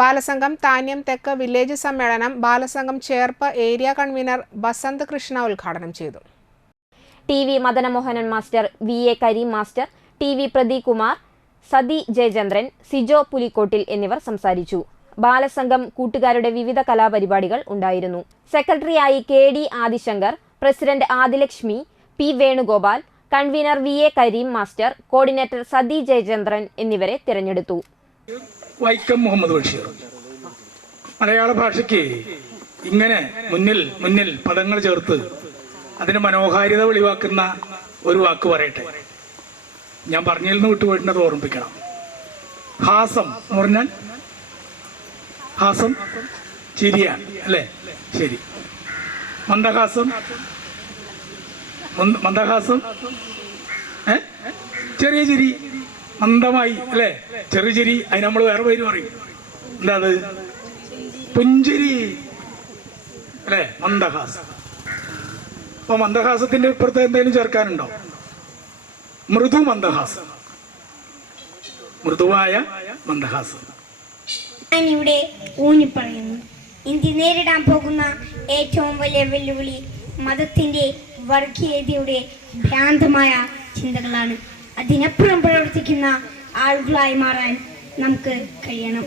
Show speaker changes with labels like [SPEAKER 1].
[SPEAKER 1] ബാലസംഘം താന്യം തെക്ക് വില്ലേജ് സമ്മേളനം Balasangham Cherpu area convener Basanth Krishna ഉദ്ഘാടനം ചെയ്തു.
[SPEAKER 2] T V Madanamohanan master V A Kareem master T V Pradeep Kumar Sathi Jayachandran Sijo Pulikkottil എന്നിവർ സംസാരിച്ചു. ബാലസംഘം കൂട്ടുകാരുടെ വിവിധ കലാപരിപാടികൾ ഉണ്ടായിരുന്നു. സെക്രട്ടറിയായി K D Adishankar president Adilakshmi P Venugopal convener V A Kareem master coordinator Sathi Jayachandran എന്നിവരെ തിരഞ്ഞെടുത്തു.
[SPEAKER 3] വൈക്കം മുഹമ്മദ് ബഷീർ. മലയാള ഭാഷയ്ക്ക് ഇങ്ങനെ മുന്നിൽ മുന്നിൽ പദങ്ങൾ ചേർത്ത് അതിന് മനോഹാരിത വെളിവാക്കുന്ന ഒരു വാക്ക് പറയട്ടെ. ഞാൻ പറഞ്ഞതിൽ നിന്ന് വിട്ടുപോയിട്ടുള്ളത് ഓർമ്മിപ്പിക്കണം. ഹാസം എന്ന് പറഞ്ഞാൽ ഹാസം ചിരിയാണ് അല്ലേ? ശരി. മന്ദഹാസം മന്ദ- മന്ദഹാസം ചെറിയ ചിരി. മന്ദമായി അല്ലേ? ചെറു ചിരി അതിന് നമ്മൾ വേറെ പേര് പറയും. എന്താ അത് പുഞ്ചിരി അല്ലേ? മന്ദഹാസം. അപ്പൊ മന്ദഹാസത്തിന്റെ ഇപ്പുറത്ത് എന്തെങ്കിലും ചേർക്കാനുണ്ടോ? മൃദു മന്ദഹാസം. മൃദുവായ മന്ദഹാസം.
[SPEAKER 4] ഞാനിവിടെ ഊന്നിപ്പറയുന്നു ഇന്ത്യ നേരിടാൻ പോകുന്ന ഏറ്റവും വലിയ വെല്ലുവിളി മതത്തിന്റെ വർഗീയതയുടെ ഭ്രാന്തമായ ചിന്തകളാണ് അതിനപ്പുറം പ്രവർത്തിക്കുന്ന ആളുകളായി മാറാൻ നമുക്ക് കഴിയണം.